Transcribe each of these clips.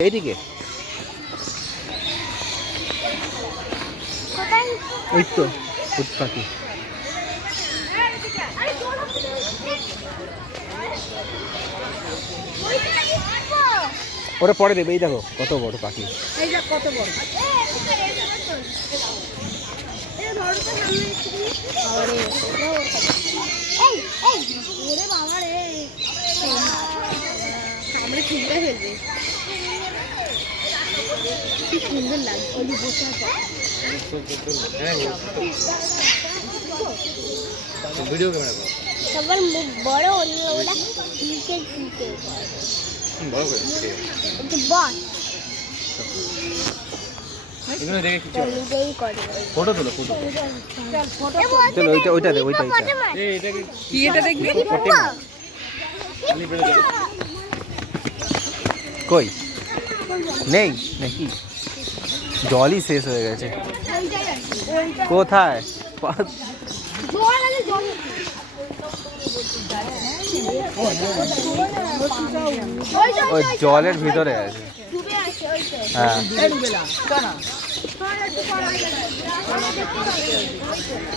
এইদিকে ওই তো উট পাখি। ওরা পরে দেবে। এই দেখো কত বড় পাখি। কত বড় কি সুন্দর লাগছে ভিডিও ক্যামেরা সবার মুখ বড় হলো ওরা নিচে নিচে বড় করে একটু বস এগুলো দেখে কিছু নিজেই করে ফটো তোলো ফটো। চলো ওইটা দে ওইটা এই এটা কি এটা দেখবি কই নেই নাকি? জলই শেষ হয়ে গেছে। কোথায়? ওই জলের ভিতরে আছে। হ্যাঁ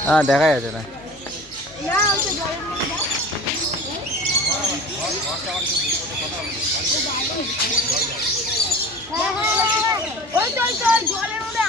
হ্যাঁ দেখা যাচ্ছে না। জলের মধ্যে